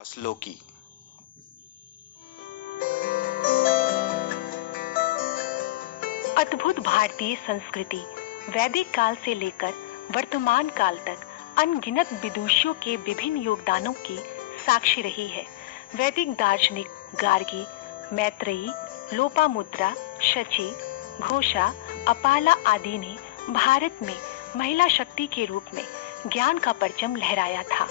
फसलों की। अद्भुत भारतीय संस्कृति वैदिक काल से लेकर वर्तमान काल तक अनगिनत विदुषियों के विभिन्न योगदानों की साक्षी रही है। वैदिक दार्शनिक गार्गी, मैत्रेयी, लोपामुद्रा, शची, घोषा, अपाला आदि ने भारत में महिला शक्ति के रूप में ज्ञान का परचम लहराया था।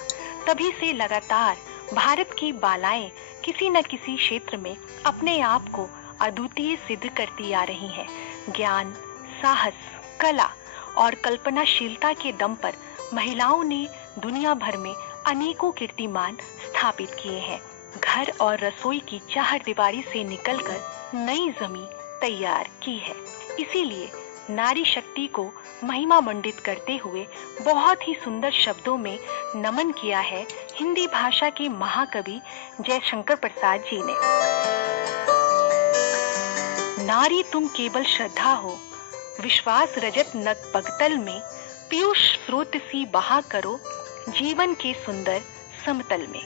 तभी से लगातार भारत की बालाएं किसी न किसी क्षेत्र में अपने आप को अद्वितीय सिद्ध करती आ रही हैं। ज्ञान, साहस, कला और कल्पनाशीलता के दम पर महिलाओं ने दुनिया भर में अनेकों कीर्तिमान स्थापित किए हैं। घर और रसोई की चारदीवारी से निकलकर नई जमीन तैयार की है। इसीलिए नारी शक्ति को महिमा मंडित करते हुए बहुत ही सुंदर शब्दों में नमन किया है हिंदी भाषा के महाकवि जयशंकर प्रसाद जी ने। नारी तुम केवल श्रद्धा हो, विश्वास रजत नग पगतल में, पीयूष स्रोत सी बहा करो जीवन के सुंदर समतल में।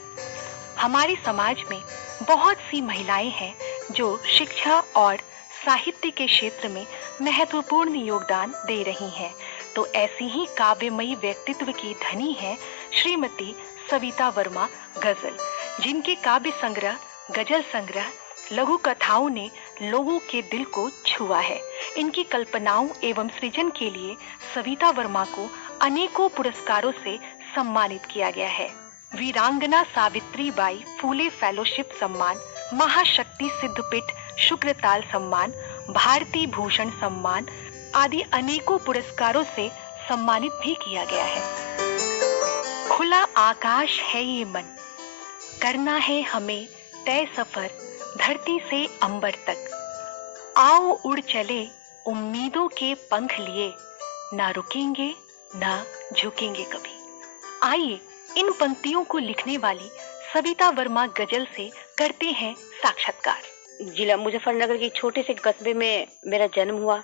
हमारे समाज में बहुत सी महिलाएं हैं जो शिक्षा और साहित्य के क्षेत्र में महत्वपूर्ण योगदान दे रही हैं। तो ऐसी ही काव्यमयी व्यक्तित्व की धनी है श्रीमती सविता वर्मा गजल, जिनके काव्य संग्रह, गजल संग्रह, लघु कथाओं ने लोगों के दिल को छुआ है। इनकी कल्पनाओं एवं सृजन के लिए सविता वर्मा को अनेकों पुरस्कारों से सम्मानित किया गया है। वीरांगना सावित्री बाई फूले फेलोशिप सम्मान, महाशक्ति सिद्धपीठ शुक्रताल सम्मान, भारती भूषण सम्मान आदि अनेकों पुरस्कारों से सम्मानित भी किया गया है। खुला आकाश है ये मन, करना है हमें तय सफर धरती से अंबर तक। आओ उड़ चले उम्मीदों के पंख लिए, ना रुकेंगे ना झुकेंगे कभी। आइए इन पंक्तियों को लिखने वाली सविता वर्मा गजल से करते हैं साक्षात्कार। जिला मुजफ्फरनगर के छोटे से कस्बे में मेरा जन्म हुआ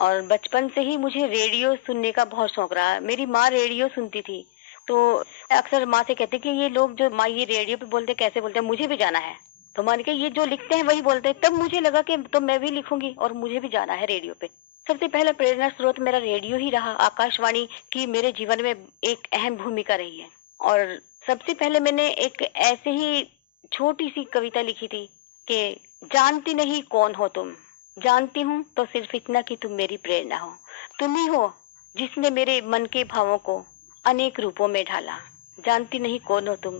और बचपन से ही मुझे रेडियो सुनने का बहुत शौक रहा। मेरी माँ रेडियो सुनती थी, तो अक्सर माँ से कहते कि ये लोग जो माँ ये रेडियो पे बोलते कैसे बोलते हैं, मुझे भी जाना है। तो मान के ये जो लिखते हैं वही बोलते हैं। तब मुझे लगा कि तो मैं भी लिखूंगी और मुझे भी जाना है रेडियो पे। सबसे पहला प्रेरणा स्रोत मेरा रेडियो ही रहा। आकाशवाणी की मेरे जीवन में एक अहम भूमिका रही है। और सबसे पहले मैंने एक ऐसे ही छोटी सी कविता लिखी थी कि जानती नहीं कौन हो तुम, जानती हूँ तो सिर्फ इतना कि तुम मेरी प्रेरणा हो। तुम ही हो जिसने मेरे मन के भावों को अनेक रूपों में ढाला। जानती नहीं कौन हो तुम।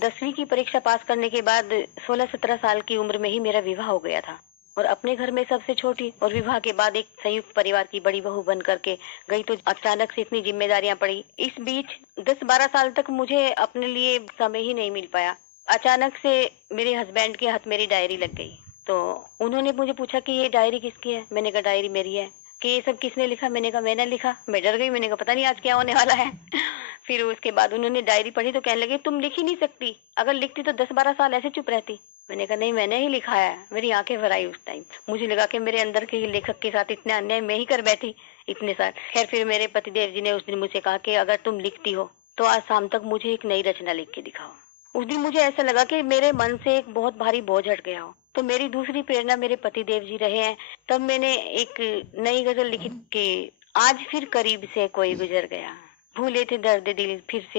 10वीं की परीक्षा पास करने के बाद 16-17 साल की उम्र में ही मेरा विवाह हो गया था और अपने घर में सबसे छोटी, और विवाह के बाद एक संयुक्त परिवार की बड़ी बहू बन करके गई तो अचानक से इतनी जिम्मेदारियां पड़ी। इस बीच 10-12 साल तक मुझे अपने लिए समय ही नहीं मिल पाया। अचानक से मेरे हस्बैंड के हाथ मेरी डायरी लग गई, तो उन्होंने मुझे पूछा कि ये डायरी किसकी है। मैंने कहा डायरी मेरी है। कि ये सब किसने लिखा? मैंने कहा मैंने लिखा। मैं डर गई, मैंने कहा पता नहीं आज क्या होने वाला है। फिर उसके बाद उन्होंने डायरी पढ़ी तो कहने लगे तुम लिख ही नहीं सकती, अगर लिखती तो 10-12 साल ऐसे चुप रहती। मैंने कहा नहीं, मैंने ही लिखा है। मेरी आंखें भर आई उस टाइम। मुझे लगा कि मेरे अंदर के ही लेखक के साथ इतना अन्याय मैं ही कर बैठी इतने साल। खैर फिर मेरे पतिदेव जी ने उस दिन मुझसे कहा कि अगर तुम लिखती हो तो आज शाम तक मुझे एक नई रचना लिख के दिखाओ। उस दिन मुझे ऐसा लगा कि मेरे मन से एक बहुत भारी बोझ हट गया हो। तो मेरी दूसरी प्रेरणा मेरे पतिदेव जी रहे हैं। तब मैंने एक नई गजल लिखी कि आज फिर करीब से कोई गुजर गया, भूले थे दर्द दिल फिर से